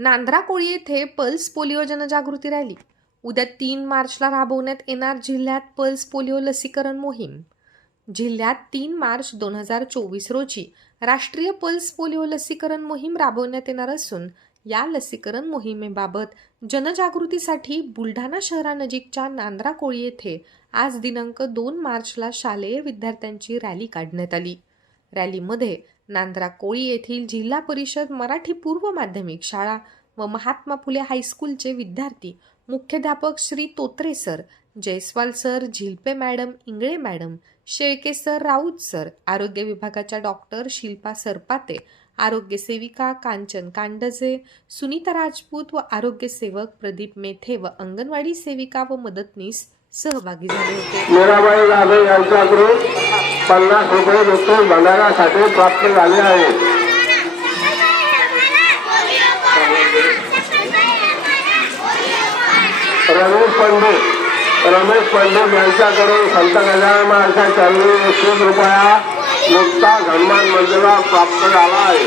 नांद्रा कोळी येथे pulse polio जनजागृती rally. उद्या तीन मार्चला राबवण्यात येणार जिल्ह्यात पल्स पोलिओ लसीकरण मोहीम. जिल्ह्यात तीन मार्च दोन हजार चोवीस रोजी राष्ट्रीय पल्स पोलिओ लसीकरण मोहीम राबवण्यात येणार असून या लसीकरण मोहिमेबाबत जनजागृतीसाठी बुलढाणा शहरानजीकच्या नांद्रा कोळी येथे आज दिनांक दोन मार्चला शालेय विद्यार्थ्यांची रॅली काढण्यात आली. रॅलीमध्ये नांद्रा कोळी येथील जिल्हा परिषद मराठी पूर्व माध्यमिक शाळा व महात्मा फुले हायस्कूलचे विद्यार्थी मुख्याध्यापक Shri Totre sir Jaiswal sir Zilpe madam Ingale madam Shelke sir Raut sir आरोग्य विभागाच्या डॉक्टर शिल्पा सरपाते आरोग्य सेविका कांचन कांडजे सुनीता राजपूत व आरोग्य सेवक प्रदीप मेथे व अंगणवाडी सेविका व मदतनीस सहभागी झाले होते. मीराबाई जाधव यांच्याकडून पन्नास रुपये रक्कम भंडाऱ्यासाठी प्राप्त झाले आहे. रमेश पंडित रमेश पंडित यांच्याकडून संत गजानन महाराजांच्या चरणी एकवीस रुपया नुकता हनुमान मंदिरात प्राप्त झाला आहे.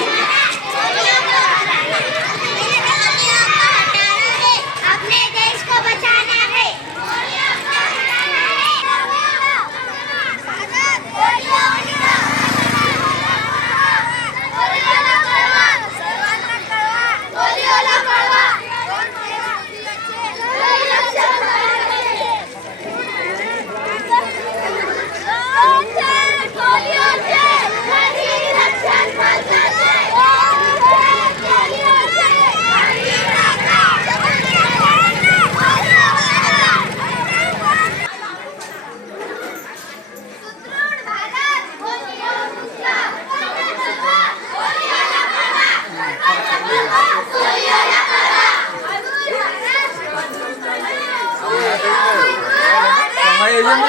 哎呀认不